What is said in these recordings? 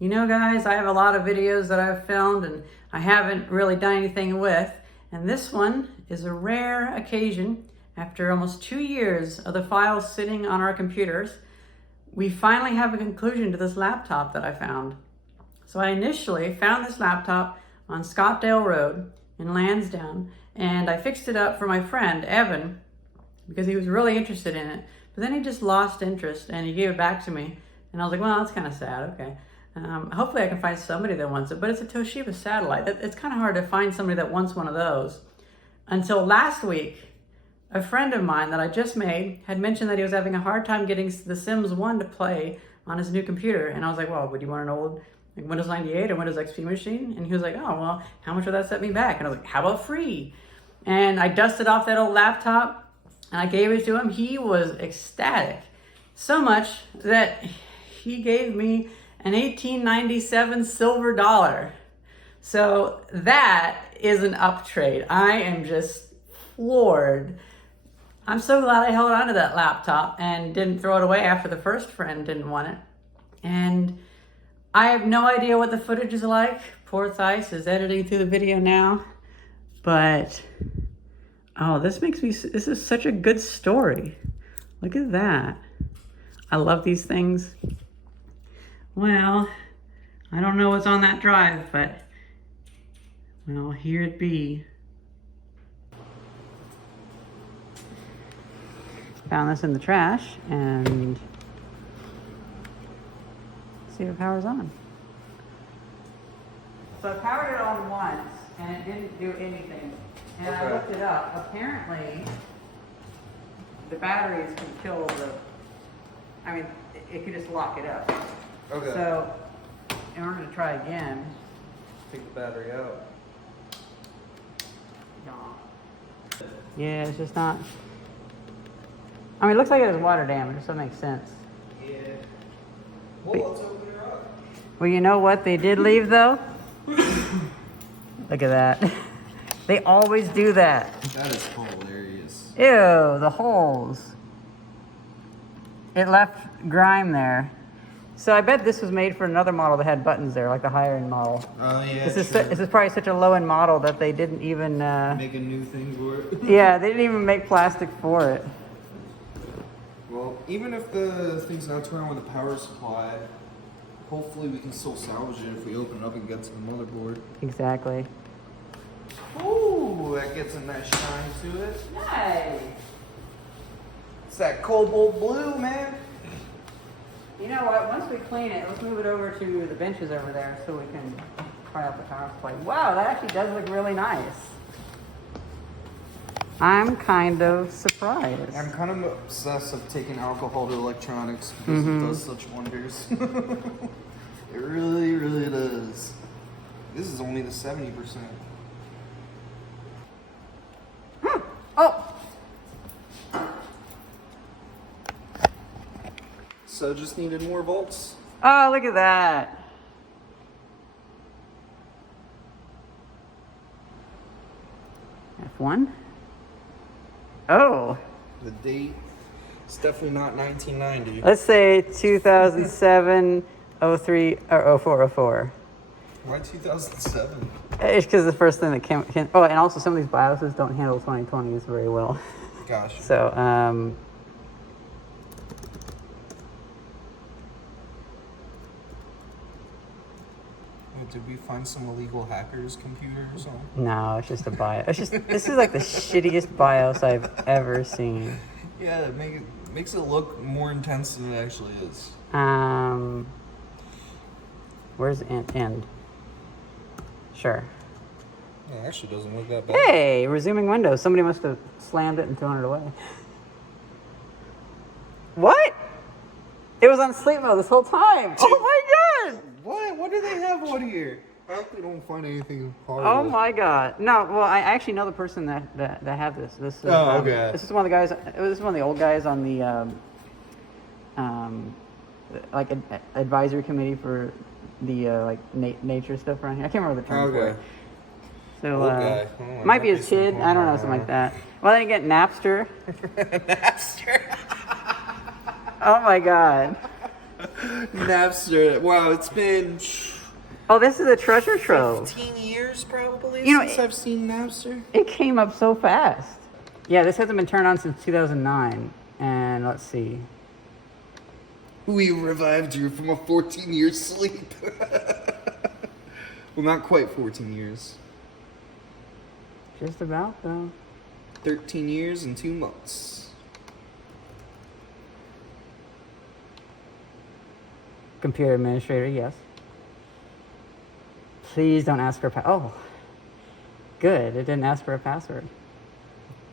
You know, guys, I have a lot of videos that I've filmed and I haven't really done anything with. And this one is a rare occasion. After almost 2 years of the files sitting on our computers, we finally have a conclusion to this laptop that I found. So I initially found this laptop on Scottdale Road in Lansdowne, and I fixed it up for my friend, Evan, because he was really interested in it. But then he just lost interest and he gave it back to me. And I was like, well, that's kind of sad, okay. Hopefully I can find somebody that wants it, but it's a Toshiba Satellite. It's kind of hard to find somebody that wants one of those. Until last week, a friend of mine that I just made had mentioned that he was having a hard time getting The Sims 1 to play on his new computer. And I was like, well, would you want an old Windows 98 or Windows XP machine? And he was like, oh, well, how much would that set me back? And I was like, how about free? And I dusted off that old laptop and I gave it to him. He was ecstatic. So much that he gave me an 1897 silver dollar. So that is an uptrade. I am just floored. I'm so glad I held on to that laptop and didn't throw it away after the first friend didn't want it. And I have no idea what the footage is like. Poor Theis is editing through the video now. But, oh, this is such a good story. Look at that. I love these things. Well, I don't know what's on that drive, but, well, here it be. Found this in the trash, and see if power's on. So I powered it on once, and it didn't do anything. And I looked it up. Apparently, the batteries can kill it could just lock it up. Okay. So, in order to try again, take the battery out. Yeah, it's just not. I mean, it looks like it has water damage, so it makes sense. Yeah. Well, let's open her up. Well, you know what they did leave, though? Look at that. They always do that. That is hilarious. Ew, the holes. It left grime there. So I bet this was made for another model that had buttons there, like the higher end model. Oh, yeah. This is probably such a low end model that they didn't even make a new thing for it. Yeah, they didn't even make plastic for it. Well, even if the thing's not turned on with the power supply, hopefully we can still salvage it if we open it up and get to the motherboard. Exactly. Ooh, that gets a nice shine to it. Nice. It's that cobalt blue, man. You know what? Once we clean it, let's move it over to the benches over there so we can try out the power supply. Wow, that actually does look really nice. I'm kind of surprised. I'm kind of obsessed with taking alcohol to electronics because it does such wonders. It really, really does. This is only the 70%. Oh! So just needed more volts. Oh, look at that. F1? Oh. The date, it's definitely not 1990. Let's say 2007, 03, or 04, 04. Why 2007? It's because the first thing that came. Oh, and also some of these BIOSes don't handle 2020s very well. Gosh. So, Did we find some illegal hacker's computer or something? no, it's just a BIOS. This is like the shittiest BIOS I've ever seen. Yeah, it makes it look more intense than it actually is. Where's the end? Sure. It actually doesn't look that bad. Hey, resuming Windows. Somebody must have slammed it and thrown it away. What? It was on sleep mode this whole time. Dude. Oh my god! What do they have on here? I hope they don't find anything horrible. Oh my god. No, well, I actually know the person that have this. This is, okay. This is one of the guys, this is one of the old guys on the, like, advisory committee for the, nature stuff around here. I can't remember the term for it. So, might be his kid. I don't know, something like that. Well, then you get Napster. Napster. Oh my god. Napster. Wow, it's been Oh, this is a treasure trove. 15 years probably You know, since I've seen Napster. It came up so fast. Yeah, this hasn't been turned on since 2009. And let's see. We revived you from a 14-year sleep. Well, not quite 14 years. Just about, though. 13 years and 2 months. Computer administrator, yes. Please don't ask for a oh. Good, it didn't ask for a password.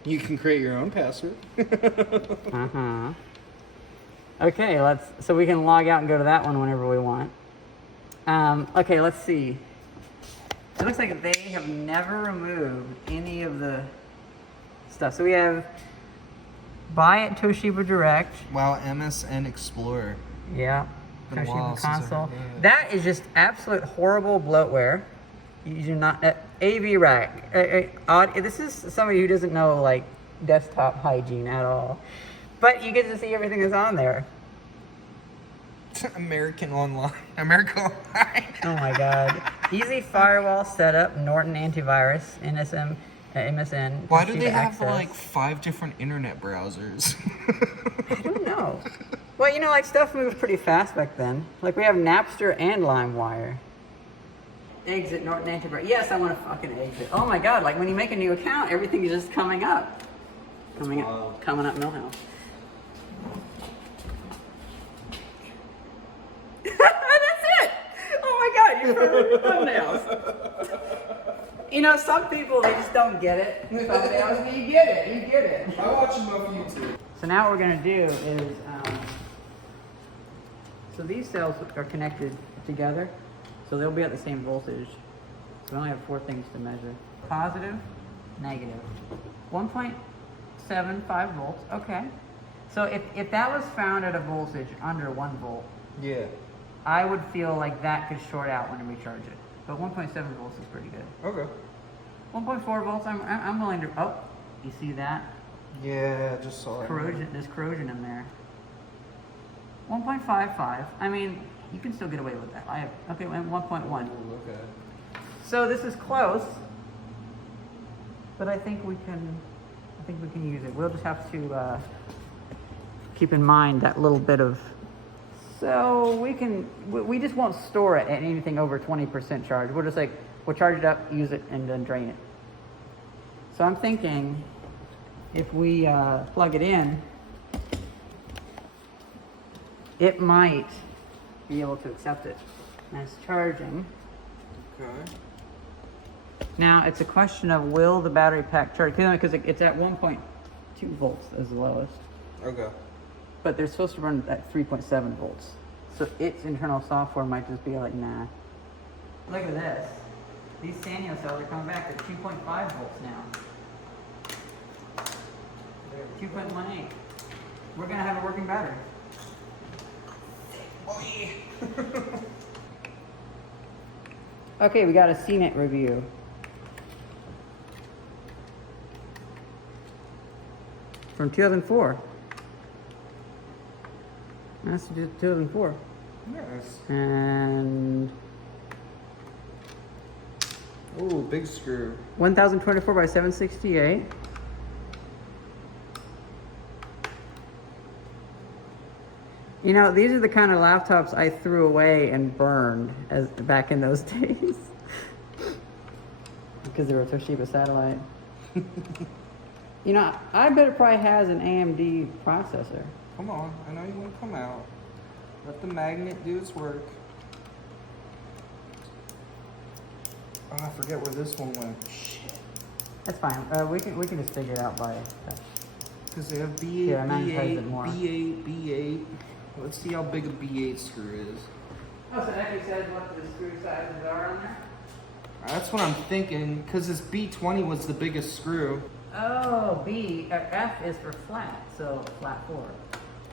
You can create your own password. Uh-huh. Okay, so we can log out and go to that one whenever we want. Okay, let's see. It looks like they have never removed any of the stuff. So we have buy at Toshiba Direct. Wow, MSN Explorer. Yeah. Been a while Toshiba since I've console. heard That is just absolute horrible bloatware. You do not AV rack. This is somebody who doesn't know like desktop hygiene at all. But you get to see everything that's on there. American Online. America Online. Oh my God. Easy firewall setup, Norton antivirus, MSN. Why do they Toshiba have Access. like 5 different internet browsers? I don't know. Well, you know, like stuff moved pretty fast back then. Like we have Napster and LimeWire. Exit Norton antivirus. Yes, I want to fucking exit. Oh my God, like when you make a new account, everything is just coming up. Coming up Millhouse. That's it! Oh my God, you're from thumbnails. You know, some people, they just don't get it. Thumbnails, you get it. I watch enough YouTube. So now what we're going to do is, so these cells are connected together, so they'll be at the same voltage. So we only have 4 things to measure. Positive, negative. 1.75 volts, okay. So if that was found at a voltage under 1 volt, Yeah. I would feel like that could short out when we charge it. But 1.7 volts is pretty good. Okay. 1.4 volts, I'm willing to, oh, you see that? Yeah, I just saw it. Corrosion, there's corrosion in there. 1.55. I mean, you can still get away with that. I have, okay, 1.1. Okay. So this is close, but I think we can use it. We'll just have to keep in mind that little bit of. So we just won't store it at anything over 20% charge. We'll just we'll charge it up, use it, and then drain it. So I'm thinking if we plug it in, it might be able to accept it. And it's charging. Okay. Now it's a question of will the battery pack charge, because it's at 1.2 volts as the lowest. Okay. But they're supposed to run at 3.7 volts. So its internal software might just be like, nah. Look at this. These Sanyo cells are coming back at 2.5 volts now. They're 2.18. We're gonna have a working battery. Oh yeah. Okay, we got a CNET review. From 2004. That's 2004. Nice. And Ooh, big screw. 1024 by 768. You know, these are the kind of laptops I threw away and burned as back in those days. Because they were a Toshiba Satellite. You know, I bet it probably has an AMD processor. Come on, I know you want to come out. Let the magnet do its work. Oh, I forget where this one went. Shit. That's fine. We can just figure it out by touch. Because they have B8, Yeah, magnetize it B8, more. B8, B8. Let's see how big a B8 screw is. Oh, so that actually says what the screw sizes are on there? That's what I'm thinking, because this B20 was the biggest screw. Oh, F is for flat, so flat 4.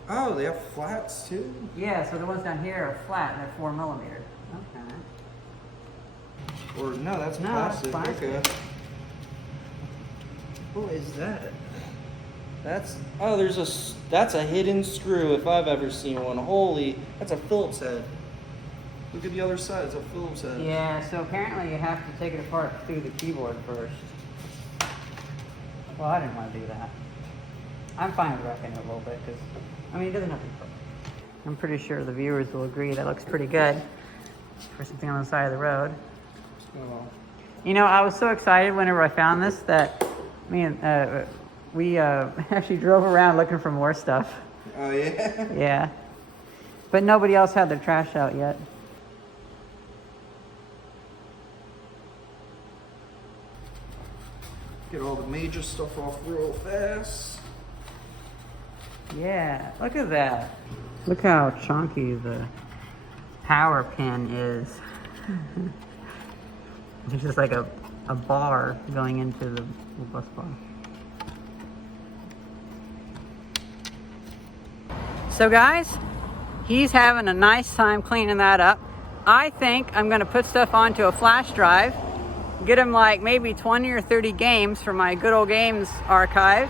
Oh, they have flats too? Yeah, so the ones down here are flat and they're 4 millimeter. Okay. Or no, that's No, plastic. that's plastic. Okay. What is that? That's that's a hidden screw if I've ever seen one. Holy, that's a Phillips head. Look at the other side, it's a Phillips head. Yeah, so apparently you have to take it apart through the keyboard first. Well, I didn't want to do that. I'm fine with wrecking it a little bit because, I mean, it doesn't have to be perfect. I'm pretty sure the viewers will agree that looks pretty good for something on the side of the road. Oh. You know, I was so excited whenever I found this that we actually drove around looking for more stuff. Oh, yeah? Yeah. But nobody else had their trash out yet. Get all the major stuff off real fast. Yeah, look at that. Look how chunky the power pin is. It's just like a bar going into the bus bar. So guys, he's having a nice time cleaning that up. I think I'm gonna put stuff onto a flash drive, get him like maybe 20 or 30 games for my good old games archive.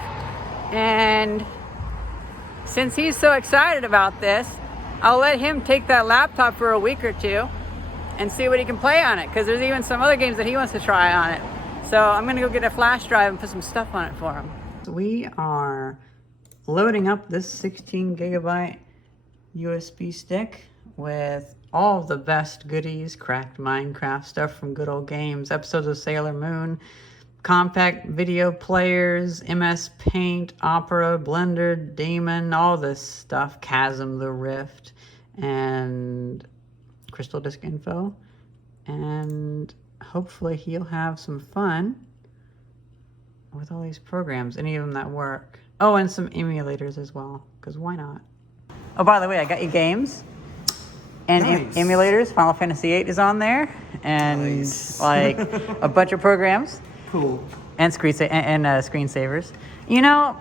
And since he's so excited about this, I'll let him take that laptop for a week or two and see what he can play on it, because there's even some other games that he wants to try on it. So I'm gonna go get a flash drive and put some stuff on it for him. We are loading up this 16 gigabyte USB stick with all of the best goodies, cracked Minecraft stuff from good old games, episodes of Sailor Moon, compact video players, MS Paint, Opera, Blender, Daemon, all this stuff, Chasm, The Rift, and Crystal Disk Info. And hopefully he'll have some fun with all these programs, any of them that work. Oh, and some emulators as well, because why not? Oh, by the way, I got you games and Nice. emulators. Final Fantasy VIII is on there, and Nice. like a bunch of programs. Cool. And screensavers. You know,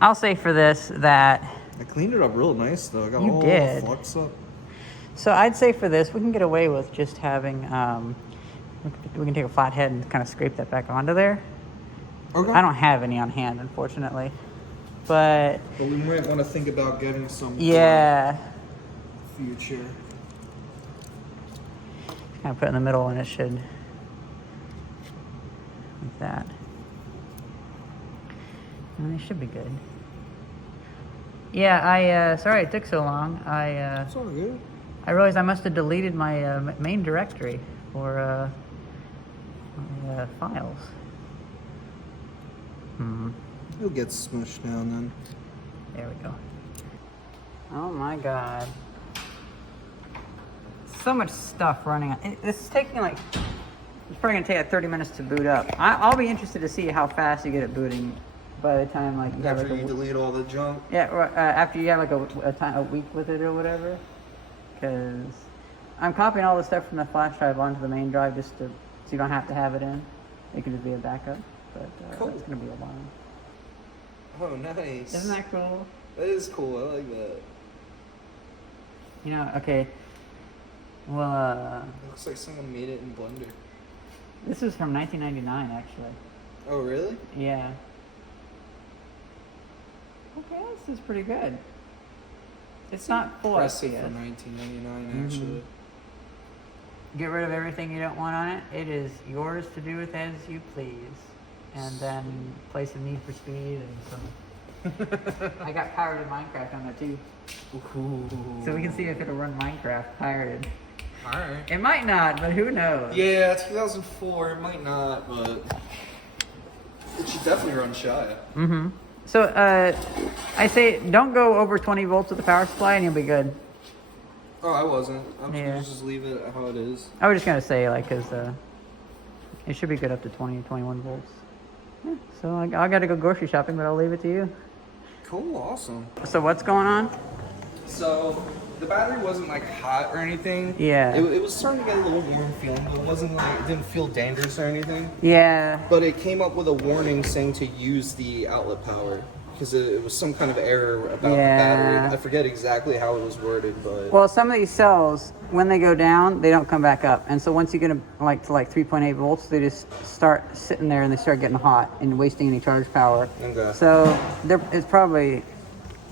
I'll say for this that I cleaned it up real nice though. I got You all did. flux up. so I'd say for this we can get away with just having we can take a flat head and kind of scrape that back onto there. Okay. I don't have any on hand, unfortunately, but But we might want to think about getting some. yeah, For future. kind of put it in the middle and it should like that. And they should be good. Yeah, sorry it took so long. It's all good. I realized I must have deleted my main directory for my files. It'll get smushed down then. There we go. Oh my god. So much stuff running on. This is taking like, it's probably gonna take like 30 minutes to boot up. I'll be interested to see how fast you get it booting by the time like you have After like you delete all the junk. yeah, or, after you have like a week with it or whatever. Because I'm copying all the stuff from the flash drive onto the main drive just so you don't have to have it in. It can just be a backup, but Cool. it's gonna be a while. Oh, nice. Isn't that cool? That is cool. I like that. You know, okay. Well, It looks like someone made it in Blender. this is from 1999, actually. Oh, really? Yeah. Okay, this is pretty good. It's not full Impressive FPS. for 1999, actually. Get rid of everything you don't want on it. It is yours to do with as you please. And then play some Need for Speed and some... I got pirated Minecraft on there too. Ooh. So we can see if it'll run Minecraft pirated. Alright. It might not, but who knows? Yeah, 2004. It might not, but it should definitely run shy. Mm-hmm. So, I say don't go over 20 volts with the power supply and you'll be good. Oh, I wasn't. I'm Yeah. gonna just leave it how it is. I was just gonna say, like, cause it should be good up to 20, 21 volts. Yeah, so I gotta go grocery shopping, but I'll leave it to you. Cool, awesome. So what's going on? So the battery wasn't like hot or anything. Yeah. It was starting to get a little warm feeling, but it wasn't like it didn't feel dangerous or anything. Yeah. But it came up with a warning saying to use the outlet power because it was some kind of error about the battery. I forget exactly how it was worded, but Well, some of these cells when they go down, they don't come back up. And so once you get them like to like 3.8 volts, they just start sitting there and they start getting hot and wasting any charge power. Okay. So it's probably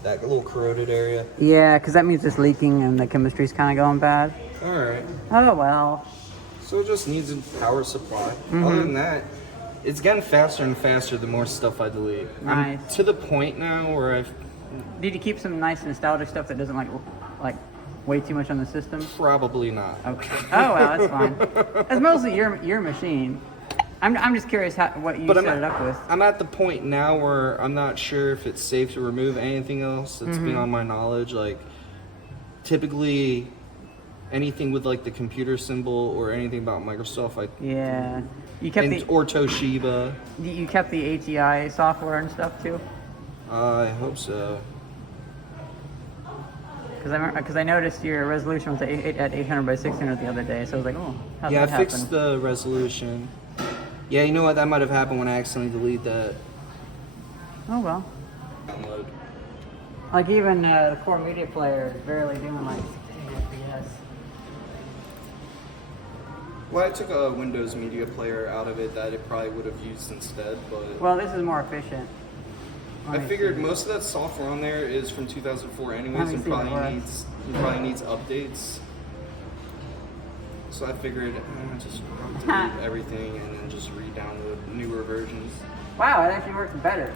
That little corroded area. yeah, because that means it's leaking and the chemistry's kind of going bad. All right. Oh well. So it just needs a power supply. Other than that, it's getting faster and faster the more stuff I delete. I'm Nice. to the point now where I've Did you keep some nice nostalgic stuff that doesn't like way too much on the system? probably not. Okay. Oh well, that's fine. That's mostly your machine. I'm just curious what you set it up with. I'm at the point now where I'm not sure if it's safe to remove anything else that's beyond my knowledge. Like, typically, anything with like the computer symbol or anything about Microsoft, Yeah. You kept or Toshiba. you kept the ATI software and stuff too. I hope so. Because I noticed your resolution was at 800 by 600 the other day, so I was like, oh, how's Yeah, I that fixed happen? the resolution. Yeah, you know what? That might have happened when I accidentally deleted that Oh well. download. Like even the core media player is barely doing like 60 FPS. Well, I took a Windows media player out of it that it probably would have used instead, but Well, this is more efficient. I figured most of that software on there is from 2004 anyways, Let me and see what it probably needs updates. So I figured just delete everything and then just re-download newer versions. Wow, it actually works better.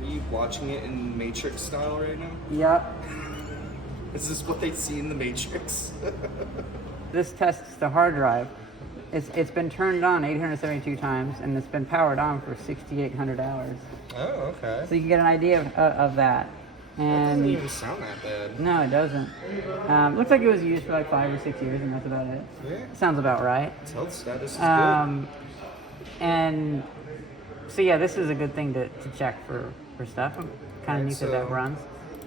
Are you watching it in Matrix style right now? Yep. Is this what they see in the Matrix? This tests the hard drive. It's been turned on 872 times, and it's been powered on for 6,800 hours. Oh, okay. So you can get an idea of that. That And doesn't even sound that bad. no, it doesn't. Looks like it was used for like 5 or 6 years, and that's about it. Yeah. Sounds about right. Its health status is And so yeah, this is a good thing to check for stuff. I'm kind of neat that so- runs.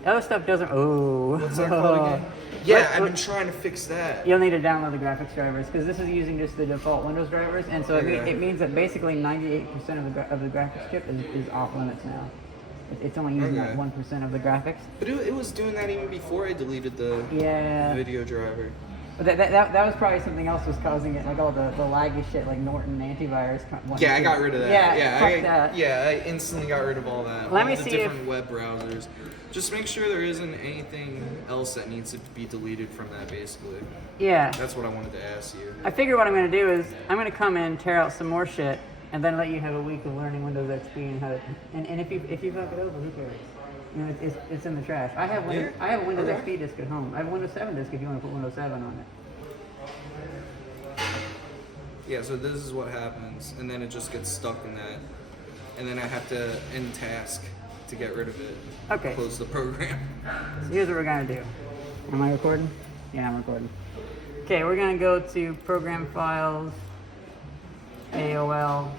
The other stuff doesn't. Oh. good. What's that called again? Yeah, I've been trying to fix that. You'll need to download the graphics drivers because this is using just the default Windows drivers, and so Okay. it means that basically 98% of the graphics chip is off limits now. It's only using like Okay. 1% of the graphics. But it was doing that even before I deleted the Yeah. video driver. But that was probably something else was causing it, like all the laggy shit, like Norton antivirus. Yeah, I got rid of that. fuck that. I instantly got rid of all that. Let all me the see different web browsers. Just make sure there isn't anything else that needs to be deleted from that, basically. Yeah. That's what I wanted to ask you. I figure what I'm going to do is I'm going to come in, tear out some more shit, and then let you have a week of learning Windows XP and how to. And if you fuck it over, who cares? You know, it's in the trash. I have a Windows Okay. XP disk at home. I have a Windows 7 disk if you want to put Windows 7 on it. Yeah, so this is what happens, and then it just gets stuck in that, and then I have to end task to get rid of it. Okay. Close the program. So here's what we're going to do. Am I recording? Yeah, I'm recording. Okay, we're going to go to Program Files, AOL,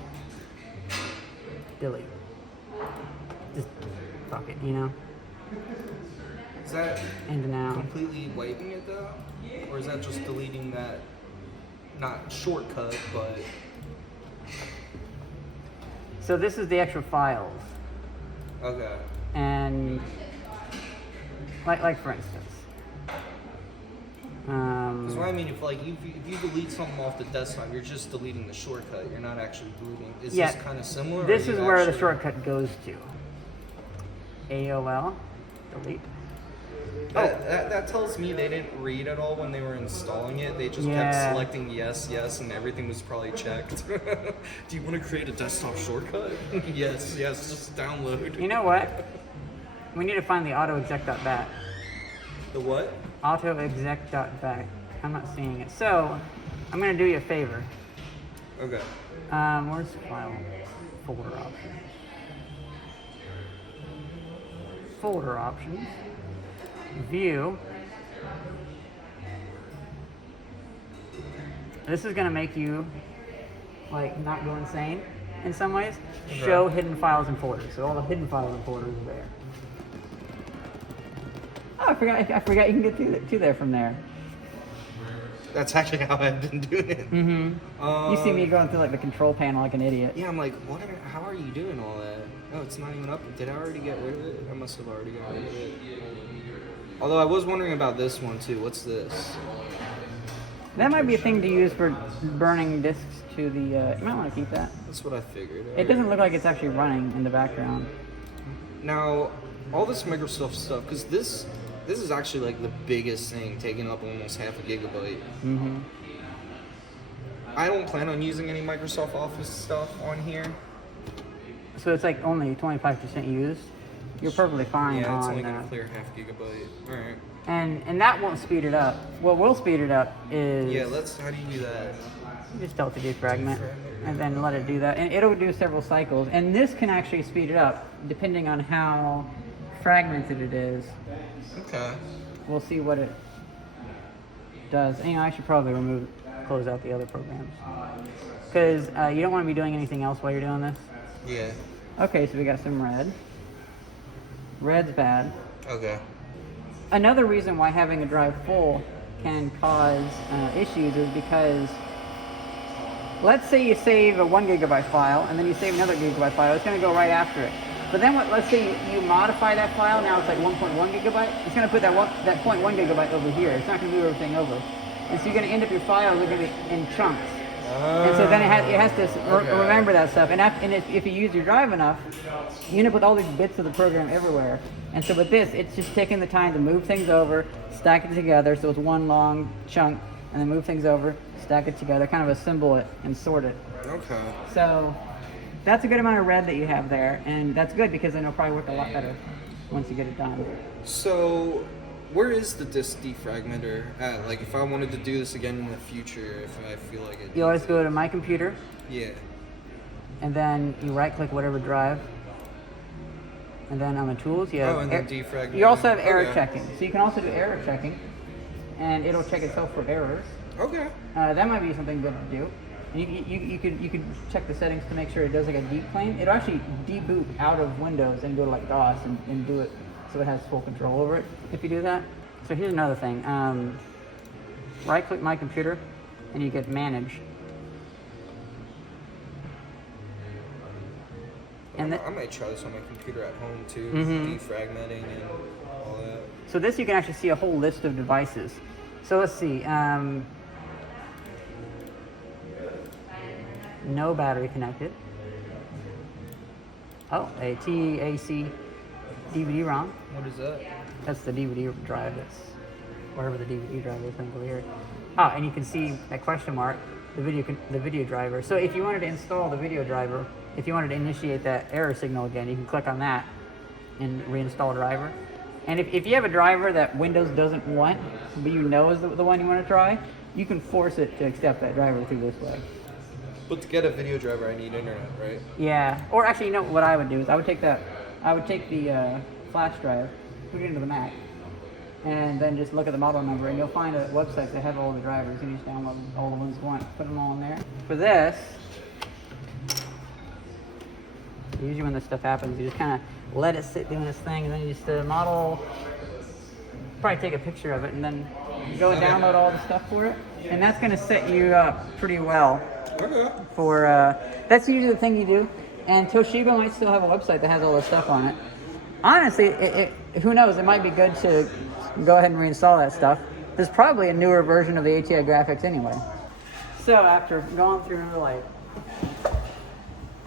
delete. Just fuck it, you know? Is that And now. completely wiping it though, or is that just deleting that? Not shortcut, but So this is the actual files. okay. And like for instance, Because what I mean, if you delete something off the desktop, you're just deleting the shortcut. You're not actually deleting. Is Yeah, this kind of similar? or this are is you where the actually- shortcut goes to. AOL, delete. That tells me they didn't read at all when they were installing it. They just kept selecting yes, and everything was probably checked. Do you want to create a desktop shortcut? yes, just download. You know what? We need to find the autoexec.bat. The what? Autoexec.bat. I'm not seeing it. So, I'm going to do you a favor. Okay. Where's file? Folder options. Folder options. View. This is going to make you, like, not go insane in some ways. Show hidden files and folders. So all the hidden files and folders are there. Oh, I forgot you can get to there from there. That's actually how I've been doing it. You see me going through like the control panel like an idiot. Yeah, I'm like, how are you doing all that? No, it's not even up. Did I already get rid of it? I must have already got rid of it. Although I was wondering about this one too. What's this? That might be a thing to use for burning discs to the, you might want to keep that. That's what I figured. It doesn't look like it's actually running in the background. Now, all this Microsoft stuff, because this is actually like the biggest thing, taking up almost half a gigabyte. Mm-hmm. I don't plan on using any Microsoft Office stuff on here. So it's like only 25% used. You're perfectly fine Yeah, it's on only gonna clear half gigabyte. All right. And that won't speed it up. What will speed it up is... Yeah, how do you do that? Just tell it to defragment, and then let it do that. And it'll do several cycles. And this can actually speed it up, depending on how fragmented it is. Okay. We'll see what it does. And, I should probably close out the other programs. Because you don't want to be doing anything else while you're doing this. Yeah. Okay, so we got some red. Red's bad. Okay. Another reason why having a drive full can cause issues is because, let's say you save a 1 gigabyte file and then you save another gigabyte file, it's going to go right after it. But then let's say you modify that file, now it's like 1.1 gigabyte, it's going to put that 0.1 gigabyte over here. It's not going to move everything over. And so you're going to end up, your files are going to be in chunks. And so then it has to remember that stuff. And if you use your drive enough, you end up with all these bits of the program everywhere. And so with this, it's just taking the time to move things over, stack it together, so it's one long chunk, and then move things over, stack it together, kind of assemble it and sort it. Okay. So that's a good amount of red that you have there, and that's good because then it'll probably work a lot better once you get it done. So, where is the disk defragmenter at? Like, if I wanted to do this again in the future, if I feel like it. You always go to My Computer. Yeah. And then you right-click whatever drive. And then on the tools, you have and then defragment. You also have error checking. So you can also do error checking, and it'll check itself for errors. Okay. That might be something good to do. And you could check the settings to make sure it does like a deep clean. It'll actually deboot out of Windows and go to like DOS and do it so it has full control over it if you do that. So here's another thing. Right-click My Computer, and you get Manage. And I might try this on my computer at home too, defragmenting and all that. So this, you can actually see a whole list of devices. So let's see. No battery connected. Oh, a TAC DVD-ROM. What is that? That's the DVD drive. That's wherever the DVD drive is, I think over here. Oh, and you can see that question mark, the video driver. So if you wanted to install the video driver, if you wanted to initiate that error signal again, you can click on that and reinstall driver. And if you have a driver that Windows doesn't want, but you know is the one you want to try, you can force it to accept that driver through this way. But to get a video driver, I need internet, right? Yeah. Or actually, you know what I would do is I would take the flash drive, put it into the Mac, and then just look at the model number, and you'll find a website that has all the drivers. You just download all the ones you want, put them all in there. For this, usually when this stuff happens, you just kind of let it sit doing its thing, and then you just probably take a picture of it, and then go and download all the stuff for it. And that's going to set you up pretty well for, that's usually the thing you do. And Toshiba might still have a website that has all this stuff on it. Honestly, who knows, it might be good to go ahead and reinstall that stuff. There's probably a newer version of the ATI graphics anyway. So after going through like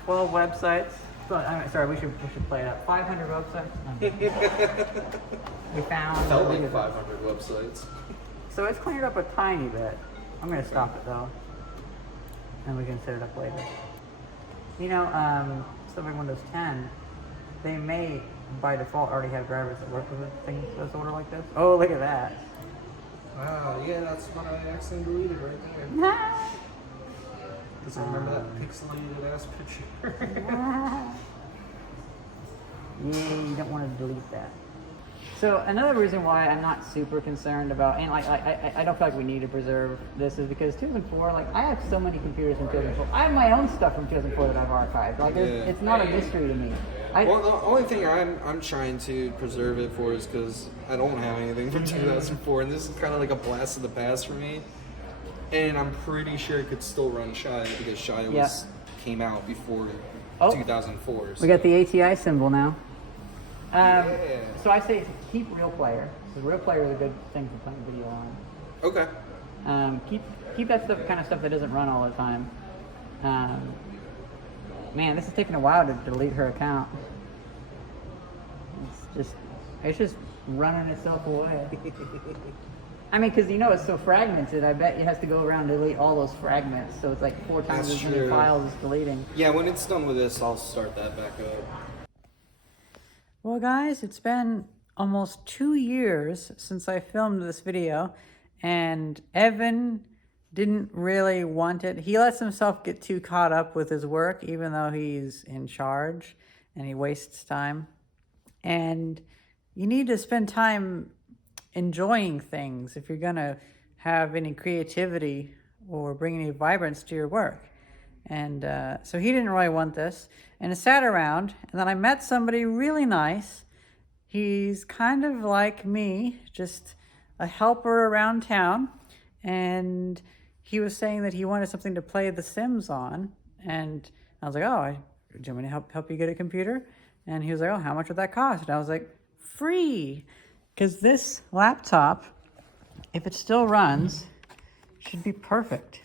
12 websites, sorry, we should play it up. 500 websites. We found. Felt like 500 websites. So it's cleared up a tiny bit. I'm gonna stop it though, and we can set it up later. You know, stuff like Windows 10, they may by default already have drivers that work with things that's order like this. Oh, look at that. Wow, yeah, that's what I accidentally deleted right there. Because I remember that pixelated ass picture. Yeah, you don't want to delete that. So another reason why I'm not super concerned about, and I don't feel like we need to preserve this, is because 2004, like I have so many computers from 2004. I have my own stuff from 2004 that I've archived. Like it's not a mystery to me. Well, the only thing I'm trying to preserve it for is because I don't have anything from 2004, and this is kind of like a blast of the past for me. And I'm pretty sure it could still run Shy because Shy came out before 2004. So. We got the ATI symbol now. So I say keep Real Player. Because Real Player is a good thing for playing video on. Okay. Keep that stuff, kind of stuff that doesn't run all the time. Man, this is taking a while to delete her account. It's just running itself away. I mean, because it's so fragmented, I bet it has to go around and delete all those fragments. So it's like 4 times as many files it's deleting. Yeah, when it's done with this, I'll start that back up. Well, guys, it's been almost 2 years since I filmed this video, and Evan didn't really want it. He lets himself get too caught up with his work, even though he's in charge, and he wastes time. And you need to spend time enjoying things if you're gonna have any creativity or bring any vibrance to your work. And so he didn't really want this. And I sat around, and then I met somebody really nice. He's kind of like me, just a helper around town. And he was saying that he wanted something to play The Sims on. And I was like, oh, do you want me to help you get a computer? And he was like, oh, how much would that cost? And I was like, free. Because this laptop, if it still runs, should be perfect.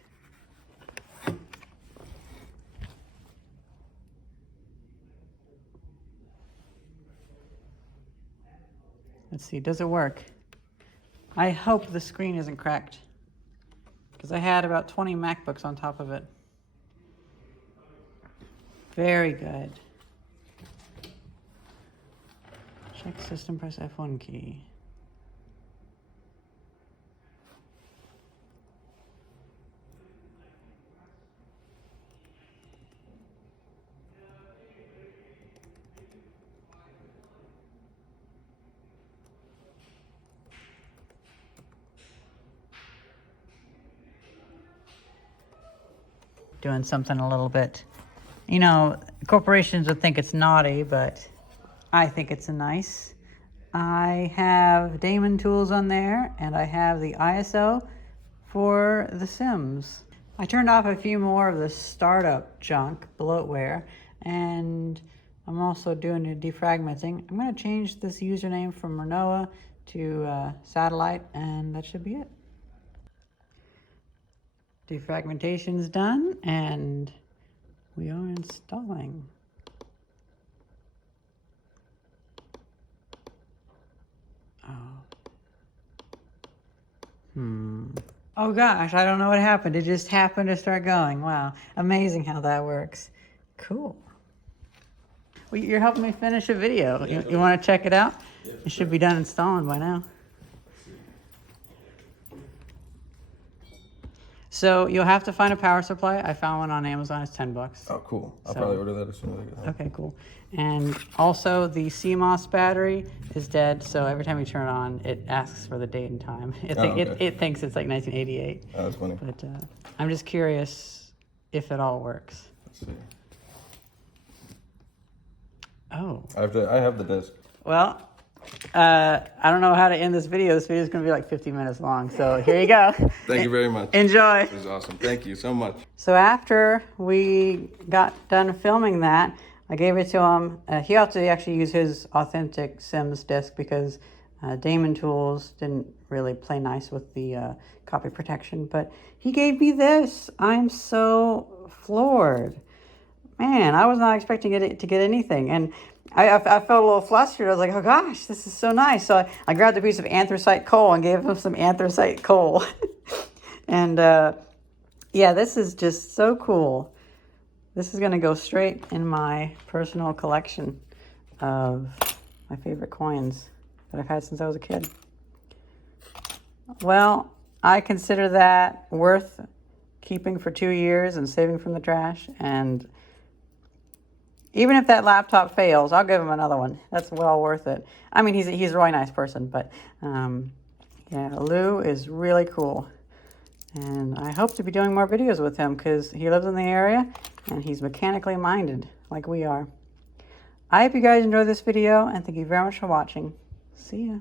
Let's see, does it work? I hope the screen isn't cracked, because I had about 20 MacBooks on top of it. Very good. Check system, press F1 key. Doing something a little bit, corporations would think it's naughty, but I think it's nice. I have Daemon tools on there, and I have the ISO for The Sims. I turned off a few more of the startup junk, bloatware, and I'm also doing a defragmenting. I'm going to change this username from Renoa to Satellite, and that should be it. Defragmentation's done, and we are installing. Oh gosh, I don't know what happened. It just happened to start going. Wow, amazing how that works. Cool. Well, you're helping me finish a video. You want to check it out? Yeah, it should be done installing by now. So you'll have to find a power supply. I found one on Amazon. It's $10. Oh, cool. I'll probably order that as soon as I get home. Okay, cool. And also the CMOS battery is dead, so every time you turn it on, it asks for the date and time. It thinks it's like 1988. Oh, that's funny. But I'm just curious if it all works. Let's see. Oh. I have the disc. Well, I don't know how to end this video. This video is going to be like 50 minutes long, so here you go. Thank you very much. Enjoy. It was awesome. Thank you so much. So after we got done filming that, I gave it to him. He had to actually use his authentic Sims disc because Daemon Tools didn't really play nice with the copy protection, but he gave me this. I'm so floored. Man, I was not expecting it to get anything. And I felt a little flustered. I was like, oh gosh, this is so nice. So I grabbed a piece of anthracite coal and gave him some anthracite coal. And yeah, this is just so cool. This is going to go straight in my personal collection of my favorite coins that I've had since I was a kid. Well, I consider that worth keeping for 2 years and saving from the trash. And even if that laptop fails, I'll give him another one. That's well worth it. I mean, he's a really nice person, but yeah, Lou is really cool. And I hope to be doing more videos with him because he lives in the area and he's mechanically minded like we are. I hope you guys enjoyed this video and thank you very much for watching. See ya.